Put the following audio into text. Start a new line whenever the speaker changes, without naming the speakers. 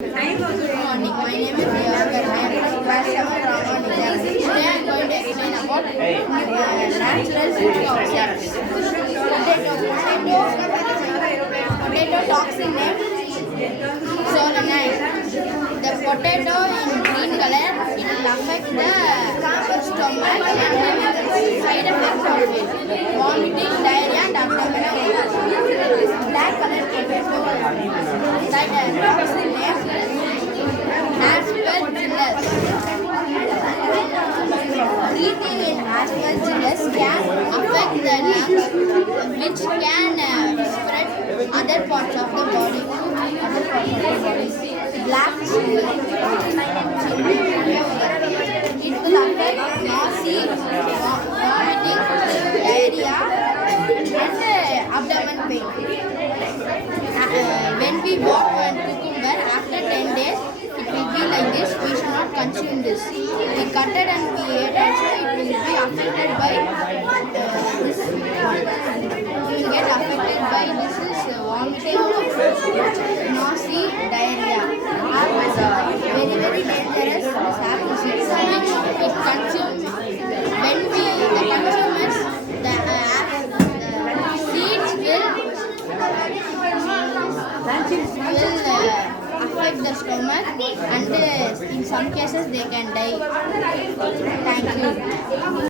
Good morning. My name is Priyanka. I am from 7 drama. Today I am going to explain about uh, natural food toxins. Potato. Potato. Toxin name solanine. The potato in green color it will affect the stomach and side effects of it. Vomiting, diarrhea, and abdominal. Black color. That uh, aspergillus. In can affect the lungs, which can uh, spread other parts of the body. Black. It will affect and uh, abdomen pain. Consume this we cut it and we ate it so it will be affected by affect the stomach and uh, in some cases they can die. Thank you.